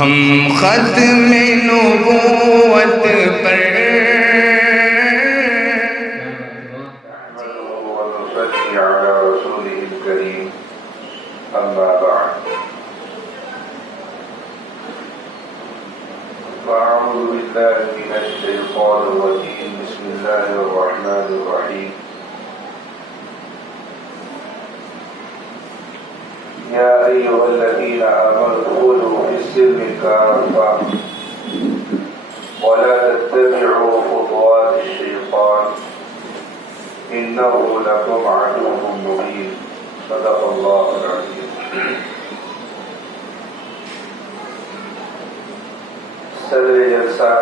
ہم ختم نبوت پر ونصلي على رسوله الكريم أما بعد فأعوذ بالله من الشيطان الرجيم بسم الله الرحمن الرحيم يا أيها الذين آمنوا ادخلوا في السلم كافة ولا تتبعوا خطوات الشيطان إنه لكم عدو مبين صدق الله العظيم. صدر جلسہ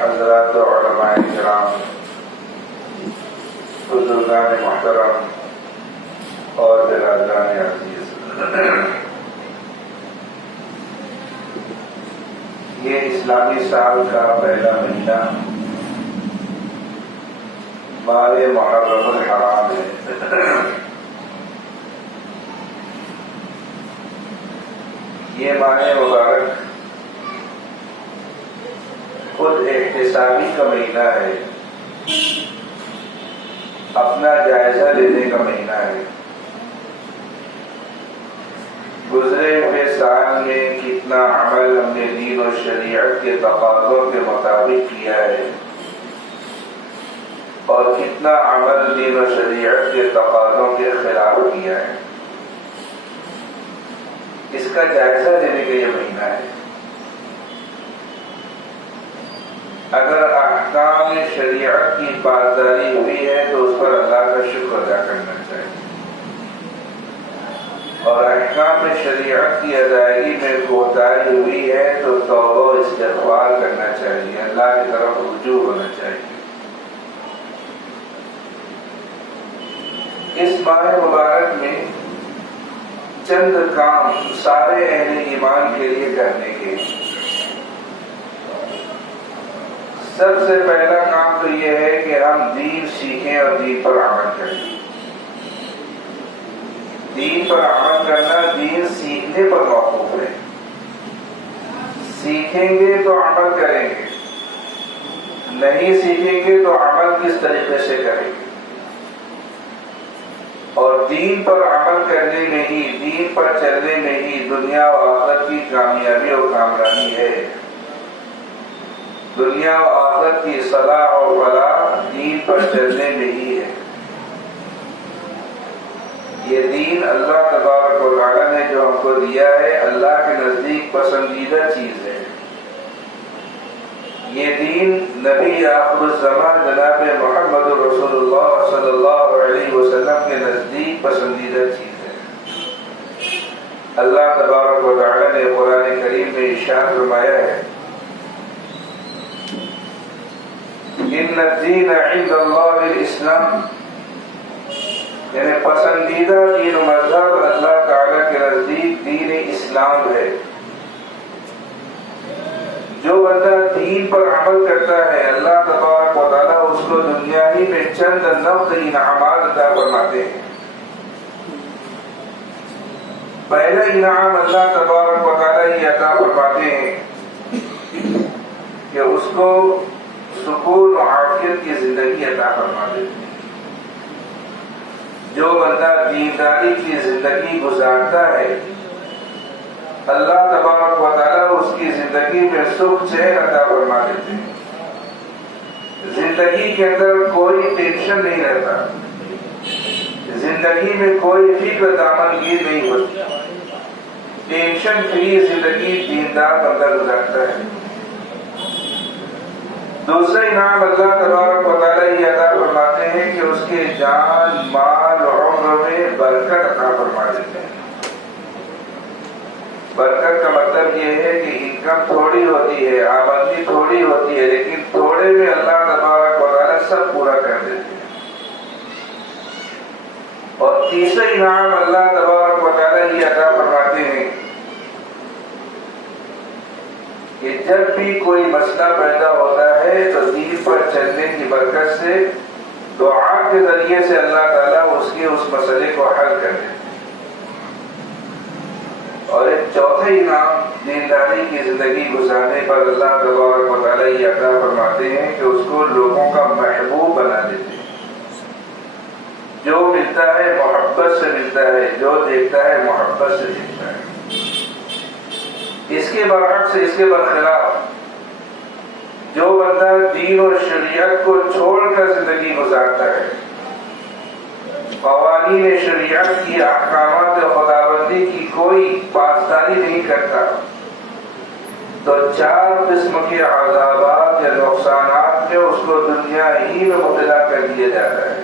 حضرات علماء کرام، بزرگان محترم اور برادران عزیز، یہ اسلامی سال کا پہلا مہینہ ماہ محرم الحرام ہے۔ یہ ماہ مبارک خود احتسابی کا مہینہ ہے، اپنا جائزہ لینے کا مہینہ ہے۔ گزرے ہوئے سال میں کتنا عمل ہم نے دین و شریعت کے تقاضوں کے مطابق کیا ہے اور کتنا عمل دین و شریعت کے تقاضوں کے خلاف کیا ہے، اس کا جائزہ لینے کا یہ مہینہ ہے۔ اگر احکام شریعت کی پاسداری ہوئی ہے تو اس پر اللہ کا شکر ادا کرنا چاہیے، اور احکام شریعت کی ادائیگی میں کوتاہی ہوئی ہے تو توبہ و استغفار کرنا چاہیے، اللہ کی طرف رجوع ہونا چاہیے۔ اس ماہ مبارک میں چند کام سارے اہل ایمان کے لیے کرنے کے۔ سب سے پہلا کام تو یہ ہے کہ ہم دین سیکھیں اور دین پر عمل کریں۔ دین پر عمل کرنا دین سیکھنے پر موقوف ہے۔ سیکھیں گے تو عمل کریں گے، نہیں سیکھیں گے تو عمل کس طریقے سے کریں گے؟ اور دین پر عمل کرنے میں ہی، دین پر چلنے میں ہی دنیا و آخرت کی کامیابی اور کامرانی ہے۔ دنیا و آخرت کی صلاح و فلاح دین پر چلنے میں ہی ہے۔ یہ دین اللہ تبارک و تعالی نے جو ہم کو دیا ہے، اللہ کے نزدیک پسندیدہ چیز ہے۔ یہ دین نبی آخر الزمان جناب محمد رسول اللہ صلی اللہ علیہ وسلم کے نزدیک پسندیدہ چیز ہے۔ اللہ تبارک و تعالی نے قرآن کریم میں ارشاد فرمایا ہے، ان الدین عند اللہ الاسلام، یعنی پسندیدہ دین و مذہب اللہ تعالی کے نزدیک دین اسلام ہے۔ جو بندہ دین پر عمل کرتا ہے، اللہ تبارک و تعالیٰ اس کو دنیا ہی میں چند نقد انعامات عطا فرماتے ہیں۔ پہلا انعام اللہ تبارک و تعالیٰ یہ عطا فرماتے ہیں کہ اس کو سکون و عافیت کی زندگی عطا فرما دیتے ہیں۔ جو بندہ دینداری کی زندگی گزارتا ہے، اللہ تبارک و تعالیٰ اس کی زندگی میں سکھ چین عطا فرما دیتے ہیں۔ زندگی کے اندر کوئی ٹینشن نہیں رہتا، زندگی میں کوئی فکر دامنگیر نہیں ہوتی، ٹینشن فری زندگی دیندار بندہ گزارتا ہے۔ دوسرا انعام اللہ تبارک و تعالیٰ یہ عطا فرماتے ہیں کہ اس کے جان، مال اور عمر میں برکت عطا فرما دیتے ہیں۔ برکت کا مطلب یہ ہے کہ انکم تھوڑی ہوتی ہے، آمدنی تھوڑی ہوتی ہے، لیکن تھوڑے میں اللہ تبارک و تعالیٰ سب پورا کر دیتے ہیں۔ اور تیسرا انعام اللہ تبارک و تعالیٰ یہ عطا فرماتے ہیں کہ جب بھی کوئی مسئلہ پیدا ہوتا ہے تو دین پر چلنے کی برکت سے، دعا کے ذریعے سے اللہ تعالیٰ اس مسئلے کو حل کر دیتے ہیں۔ اور ایک چوتھا انعام دینداری کی زندگی گزارنے پر اللہ تبارک و تعالیٰ یہ عطا فرماتے ہیں کہ اس کو لوگوں کا محبوب بنا دیتے ہیں. جو ملتا ہے محبت سے ملتا ہے، جو دیکھتا ہے محبت سے دیکھتا ہے. اس کے برعکس، اس کے برخلاف جو بندہ دین اور شریعت کو چھوڑ کر زندگی گزارتا ہے، قوانین شریعت کی احکامات خداوندی کی کوئی پاسداری نہیں کرتا، تو 4 قسم کے عذابات یا نقصانات میں اس کو دنیا ہی میں مبتلا کر دیا جاتا ہے.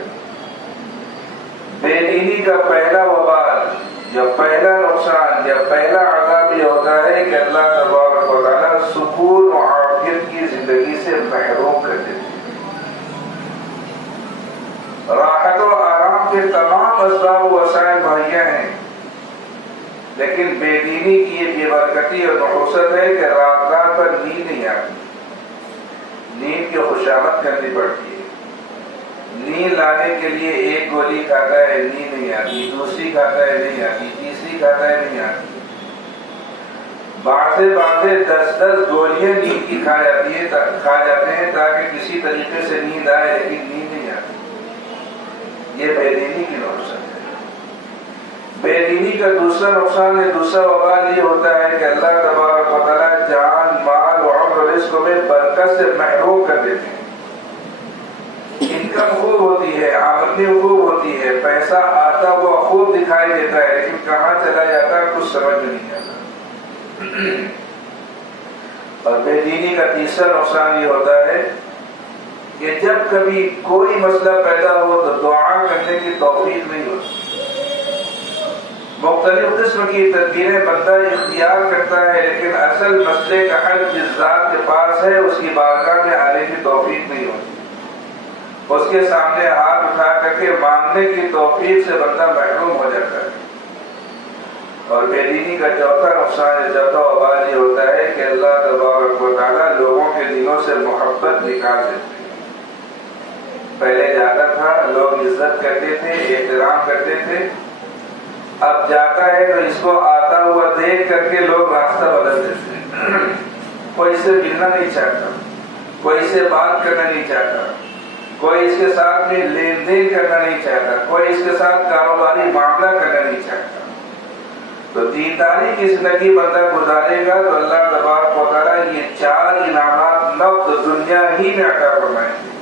بے دینی کا پہلا وبال یا پہلا نقصان یا پہلا عذاب یہ ہوتا ہے کہ اللہ تبارک و تعالیٰ سکون و عافیت کی زندگی سے محروم کر دیتے ہیں. راحت و آرام کے تمام اسباب و وسائل مہیا ہیں، لیکن بے دینی کی یہ بے برکتی اور نحوست ہے کہ رات رات پر نیند نہیں آتی. نیند کی خوشامد کرنی پڑتی ہے. نیند لانے کے لیے ایک گولی کھاتا ہے، نیند نہیں آتی. دوسری کھاتا ہے، نہیں آتی. تیسری کھاتا ہے، نہیں آتی. باندھے 10 گولیاں نیند کی کھا جاتے ہیں تاکہ کسی طریقے سے نیند آئے، لیکن نیند نہیں آتی. یہ بے دینی کی نقصان ہے. بے دینی کا دوسرا نقصان ہے، دوسرا وبال یہ ہوتا ہے کہ اللہ تبارک و تعالیٰ جان، مال و عمر و رزق میں برکت سے محروم کر دیتے ہیں. انکم خوب ہوتی ہے، آمدنی خوب ہوتی ہے، پیسہ آتا ہوا خوب دکھائی دیتا ہے، لیکن کہاں چلا جاتا ہے کچھ سمجھ نہیں آتا. اور بے دینی کا تیسرا نقصان یہ ہوتا ہے کہ جب کبھی کوئی مسئلہ پیدا ہو تو دعا کرنے کی توفیق نہیں ہوتی. مختلف قسم کی تدبیریں بندہ اختیار کرتا ہے، لیکن اصل مسئلے کا حل جس ذات کے پاس ہے اس کی بارگاہ میں آنے کی توفیق نہیں ہوتی. اس کے سامنے ہاتھ اٹھا کر کے مانگنے کی توفیق سے بندہ محروم ہو جاتا ہے. اور بے دینی کا چوتھا نقصان، چوتھا وبال یہ ہوتا ہے کہ اللہ تبارک و تعالیٰ لوگوں کے دلوں سے محبت نکال دیتے ہیں. پہلے جاتا تھا، لوگ عزت کرتے تھے، احترام کرتے تھے. اب جاتا ہے تو اس کو آتا ہوا دیکھ کر کے لوگ راستہ بدل دیتے ہیں. کوئی اس سے ملنا نہیں چاہتا، کوئی اس سے بات کرنا نہیں چاہتا، کوئی اس کے ساتھ میں لین دین کرنا نہیں چاہتا، کوئی اس کے ساتھ کاروباری معاملہ کرنا نہیں چاہتا. تو دینداری کی زندگی بندہ گزارے گا تو اللہ تبارک و تعالیٰ یہ 4 انعامات نقد دنیا ہی میں عطا فرمائیں گے.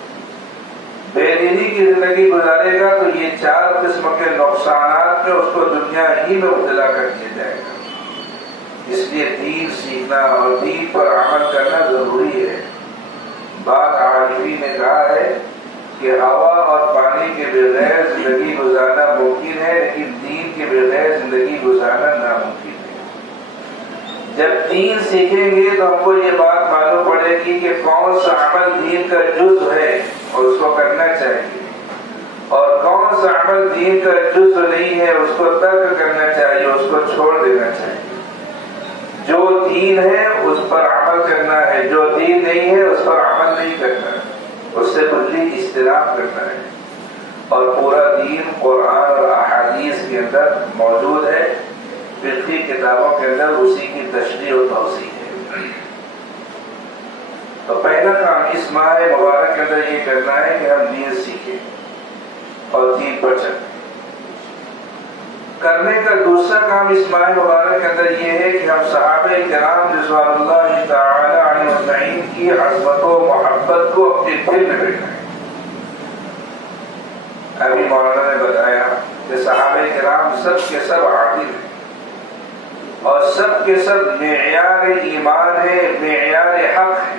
بے دینی کی زندگی گزارے گا تو یہ 4 قسم کے نقصانات میں اس کو دنیا ہی میں مبتلا کر دیا جائے گا. اس لیے دین سیکھنا اور دین پر عمل کرنا ضروری ہے. بعض عارفین نے کہا ہے کہ ہوا اور پانی کے بغیر زندگی گزارنا ممکن ہے، لیکن دین کے بغیر زندگی گزارنا ناممکن ہے. جب دین سیکھیں گے تو ہم کو یہ بات معلوم پڑے گی کہ کون سا عمل دین کا جزء ہے اور اس کو کرنا چاہیے، اور کون سا عمل دین کا جزء نہیں ہے اس کو ترک کرنا چاہیے، اس کو چھوڑ دینا چاہیے. جو دین ہے اس پر عمل کرنا ہے، جو دین نہیں ہے اس پر عمل نہیں کرنا ہے، اس سے کلی اجتناب کرنا ہے. اور پورا دین قرآن اور احادیث کے اندر موجود ہے. فقہی کتابوں کے اندر اسی کی تشریح و توضیح ہے. تو پہلا کام اس ماہ مبارک کے اندر یہ کرنا ہے کہ ہم دین سیکھیں اور دین پر چلیں. کرنے کا دوسرا کام اس ماہ مبارک کے اندر یہ ہے کہ ہم صحابہ کرام رضوان اللہ تعالی علیہ اجمعین کی عظمت و محبت کو اپنے دل میں بیٹھائیں. ابھی مولانا نے بتایا کہ صحابہ کرام سب کے سب عادل ہیں اور سب کے سب معیار ایمان ہے، معیار حق ہے.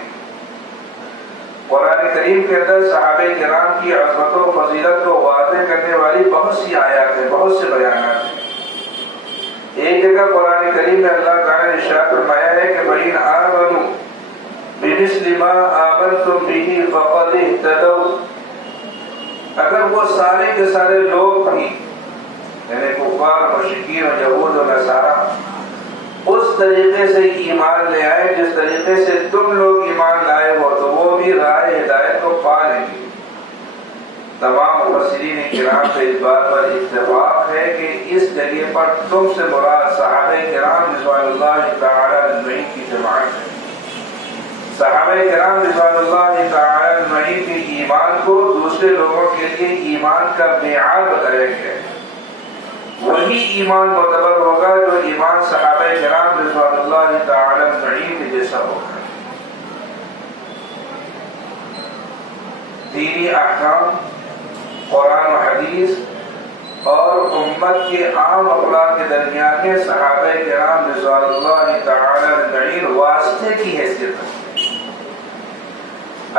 قرآن کریم کے اندر صحابہ کرام کی عظمت و فضیلت کو واضح کرنے والی بہت سی آیات ہیں، بہت سے بیانات ہیں. ایک جگہ قرآن کریم میں اللہ تعالیٰ نے ارشاد فرمایا ہے کہ فَإِنْ آمَنُوا بِمِثْلِ مَا آمَنْتُمْ بِهِ فَقَدِ اهْتَدَوْا. اگر وہ سارے کے سارے لوگ بھی، یعنی کفار، مشرکین اور یہود و نصارا، اس طریقے سے ایمان لے آئے جس طریقے سے تم لوگ ایمان لائے ہو، تو وہ بھی راہ ہدایت کو پا لیں گے. تمام مفسرین کرام سے اس بات پر اتفاق ہے کہ اس جگہ پر تم سے مراد صحابہ کرام رضوان اللہ تعالی اجمعین کی جماعت ہے۔ صحابہ کرام رضوان اللہ تعالی اجمعین کے ایمان کو دوسرے لوگوں کے لیے ایمان کا معیار بتایا گیا ہے۔ وہی ایمان معتبر ہوگا جو ایمان صحابہ کرام رضوان اللہ تعالی اجمعین کے جیسا ہوگا۔ دینی احکام، قرآن و حدیث اور امت کے عام افراد کے درمیان میں صحابہ کرام رضوان اللہ تعالی اجمعین واسطے کی حیثیت ہے۔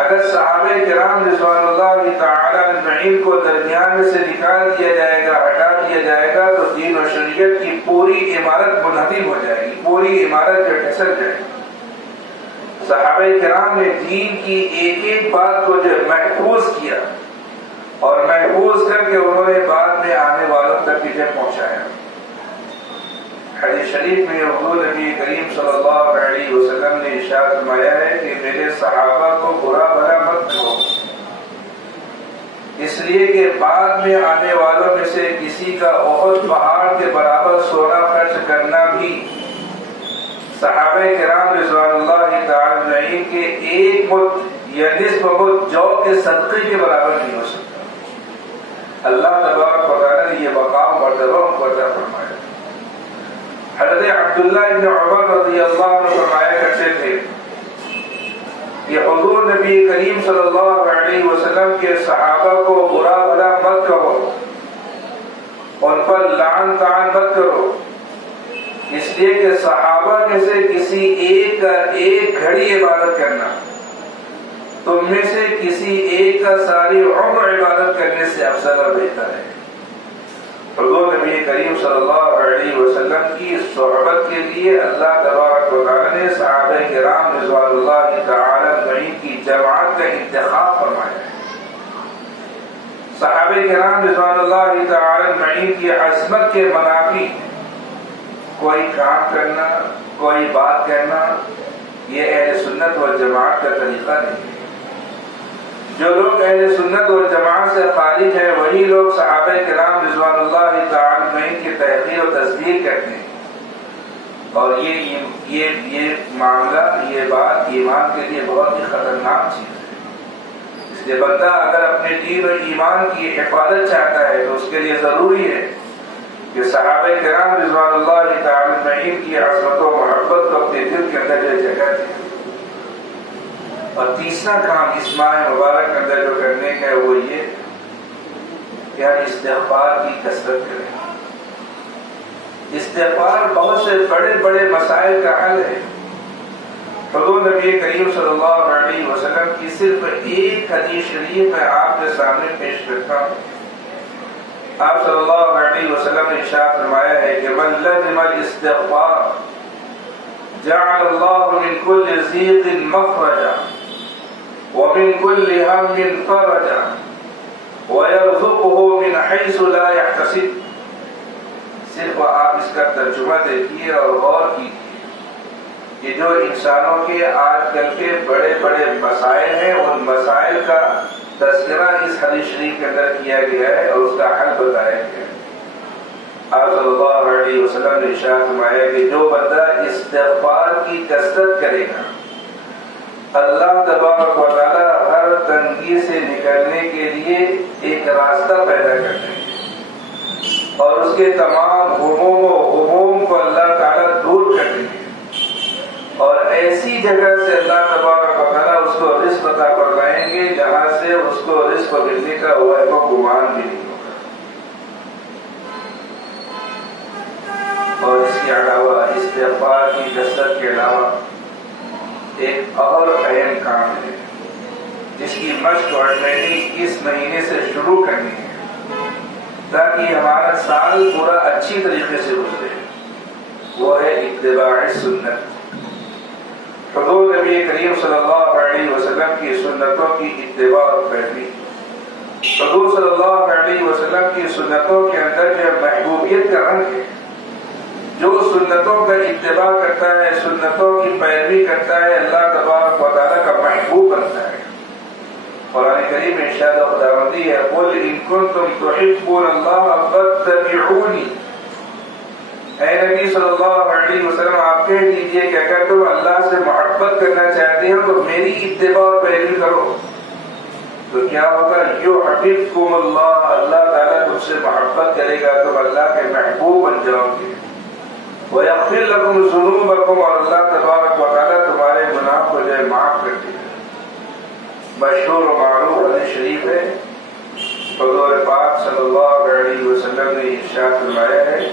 اگر صحابہ کرام رضوان اللہ تعالی اجمعین کو درمیان میں سے نکال دیا جائے گا، ہٹا دیا جائے گا، تو دین و شریعت کی پوری عمارت منہدم ہو جائے گی، پوری عمارت جو ٹھسک جائے گی۔ صحابہ کرام نے دین کی ایک ایک بات کو جو محفوظ کیا اور محفوظ کر کے انہوں نے بعد میں آنے والوں تک اسے پہنچایا۔ حدیث شریف میں حضور نبی کریم صلی اللہ علیہ وسلم نے ارشاد فرمایا ہے کہ میرے صحابہ کو برا بھلا مت کہو، اس لیے کہ بعد میں آنے والوں میں سے کسی کا احد پہاڑ کے برابر سونا خرچ کرنا بھی صحابہ کرام رضوان اللہ تعالی اجمعین کے ایک مد یا نصف مد جو کے صدقے کے برابر نہیں ہو سکتا۔ اللہ تبارک و تعالی نے یہ مقام مرتبہ عطا فرمایا۔ حضرت عبداللہ ابن عمر رضی اللہ عنہ فرمایا کرتے تھے کہ حضور نبی کریم صلی اللہ علیہ وسلم کے صحابہ کو برا بھلا مت کہو، ان پر لعن طعن مت کرو، اس لیے کہ صحابہ میں سے کسی ایک کا ایک گھڑی عبادت کرنا تم میں سے کسی ایک کا ساری عمر عبادت کرنے سے افضل اور بہتر ہے۔ حضور نبی کریم صلی اللہ علیہ وسلم کی صحبت کے لیے اللہ تبارک و تعالی نے صحابہ کرام رضوان اللہ تعالی اجمعین کی جماعت کا انتخاب فرمایا ہے۔ صحابہ کرام رضوان اللہ تعالی اجمعین کی عظمت کے منافی کوئی کام کرنا، کوئی بات کہنا، یہ اہل سنت والجماعت کا طریقہ نہیں ہے۔ جو لوگ اہل سنت والجماعت سے خارج ہیں وہی لوگ صحابہ کرام رضوان اللہ تعالی اجمعین کی تحقیر و تصدیق کرتے ہیں، اور یہ معاملہ، یہ بات ایمان کے لیے بہت ہی خطرناک چیز ہے۔ اس لیے بندہ اگر اپنے دین و ایمان کی حفاظت چاہتا ہے تو اس کے لیے ضروری ہے کہ صحابہ کرام رضوان اللہ تعالی اجمعین کی عظمت و محبت کو اپنے دل کے اندر جو جگہ دے۔ اور تیسرا کام اس ماہ مبارک کے اندر جو کرنے کا ہے وہ یہ کہ ہم استغفار کی کثرت کریں۔ استغفار بہت سے بڑے بڑے مسائل کا حل ہے۔ حضور نبی کریم صلی اللہ علیہ وسلم کی صرف ایک حدیث شریف میں آپ کے سامنے پیش کرتا ہوں۔ آپ صلی اللہ علیہ وسلم نے ارشاد فرمایا ہے کہ من لزم الاستغفار جعل اللہ من كل ضيق مخرجا ومن كل هم فرجا ويرزقه من حيث لا يحتسب۔ صرف آپ اس کا ترجمہ دیکھیے اور غور کیجیے کہ جو انسانوں کے آج کل کے بڑے بڑے مسائل ہیں ان مسائل کا تذکرہ اس حدیث شریف کے اندر کیا گیا ہے اور اس کا حل بتایا گیا ہے۔ آپ صلی اللہ علیہ وسلم نے ارشاد فرمایا کہ جو بندہ استغفار کی کثرت کرے گا اللہ تبارک و تعالی ہر تنگی سے نکلنے کے لیے ایک راستہ پیدا کر دیں گے اور اس کے تمام غموم و غموم کو اللہ تعالی دور کر دیں گے، اور ایسی جگہ سے اللہ تبارک و تعالی اس کو رزق عطا فرمائیں گے جہاں سے اس کو رزق ملنے کا وہم و گمان بھی نہیں ہوگا۔ اور اس کے علاوہ استغفار کی کثرت کے علاوہ ایک اور اہم کام ہے جس کی مشق اور ٹریننگ اس مہینے سے شروع کرنی ہے تاکہ ہمارا سال پورا اچھی طریقے سے گزرے، وہ ہے اتباع سنت۔ حضور نبی کریم صلی اللہ علیہ وسلم کی سنتوں کی اتباع اور پیروی۔ حضور صلی اللہ علیہ وسلم کی سنتوں کے اندر جو محبوبیت کا رنگ ہے، جو سنتوں کا اتباع کرتا ہے، سنتوں کی پیروی کرتا ہے، اللہ تبارک و تعالیٰ کا محبوب بنتا ہے۔ قرآن کریم میں ارشاد خداوندی ہے قل ان کنتم تحبون اللہ فاتبعونی، اے نبی صلی اللہ علیہ وسلم آپ کہہ دیجئے کہ اگر تم اللہ سے محبت کرنا چاہتے ہو تو میری اتباع اور پیروی کرو، تو کیا ہوگا؟ یحببکم اللہ، اللہ تعالیٰ تم سے محبت کرے گا، تم اللہ کے محبوب بن جاؤ گے، وَيَغْفِرْ لَكُمْ ذُنُوبَكُمْ، اور اللہ تبارک و تعالیٰ تمہارے گناہ کو جو ہے معاف کر دے گا۔ مشہور و معروف حدیث شریف ہے، حضور پاک صلی اللہ علیہ وسلم نے ارشاد فرمایا ہے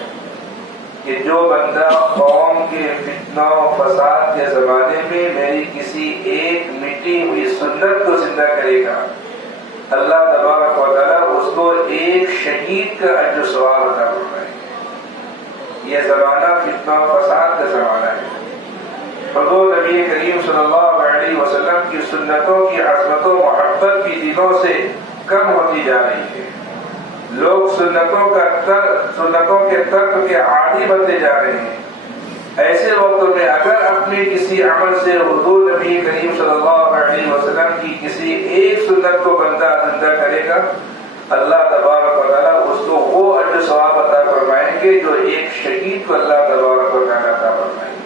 کہ جو بندہ قوم کے فتنہ و فساد کے زمانے میں میری کسی ایک مٹی ہوئی سنت کو زندہ کرے گا، اللہ تبارک و تعالیٰ اس کو ایک شہید کا اجر و ثواب عطا فرمائے گا۔ یہ زمانہ فتنہ و فساد کا زمانہ ہے۔ حضور نبی کریم صلی اللہ علیہ وسلم کی سنتوں کی عظمت و محبت بھی دنوں سے کم ہوتی جا رہی ہے، لوگ سنتوں کے ترک کے عادی بنتے جا رہے ہیں۔ ایسے وقت میں اگر اپنے کسی عمل سے حضور نبی کریم صلی اللہ علیہ وسلم کی کسی ایک سنت کو بندہ زندہ کرے گا، اللہ تبارک و تعالیٰ اس کو وہ اجر و ثواب عطا فرمائیں گے جو ایک شہید کو اللہ تبارک و تعالیٰ عطا فرمائیں گے۔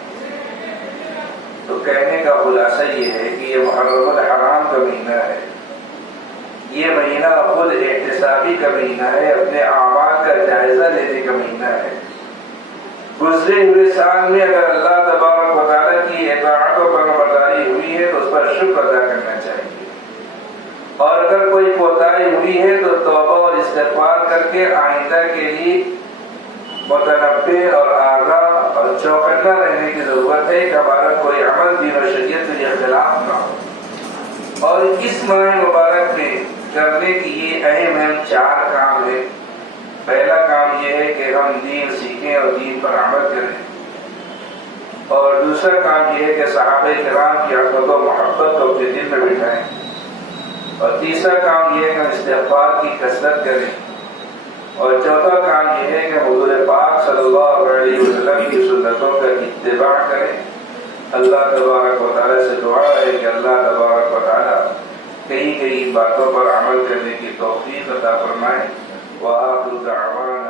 تو کہنے کا خلاصہ یہ ہے کہ یہ محرم الحرام کا مہینہ ہے، یہ مہینہ خود احتسابی کا مہینہ ہے، اپنے اعمال کا جائزہ لینے کا مہینہ ہے۔ گزرے ہوئے سال میں اگر اللہ تبارک و تعالیٰ کی اطاعت و فرمانبرداری ہوئی ہے تو اس پر شکر ادا کرنا چاہیے، اور اگر کوئی کوتاہی ہوئی ہے تو توبہ اور استغفار کر کے آئندہ کے لیے متنبہ اور آگاہ اور چوکنا رہنے کی ضرورت ہے کہ ہمارا کوئی عمل دین و شریعت میں اختلاف نہ ہو۔ اور اس ماہ مبارک میں کرنے کی یہ اہم چار کام ہے۔ پہلا کام یہ ہے کہ ہم دین سیکھیں اور دین پر عمل کریں، اور دوسرا کام یہ ہے کہ صحابہ کرام کی عظمت و محبت کو اپنے دل میں بٹھائیں، اور تیسرا کام یہ ہے کہ ہم استغفار کی کثرت کریں، اور چوتھا کام یہ ہے کہ حضور پاک صلی اللہ علیہ وسلم کی سنتوں کا اتباع کریں۔ اللہ تبارک و تعالیٰ سے دعا ہے کہ اللہ تبارک و تعالیٰ کئی باتوں پر عمل کرنے کی توفیق عطا فرمائے۔ وآخر دعوانا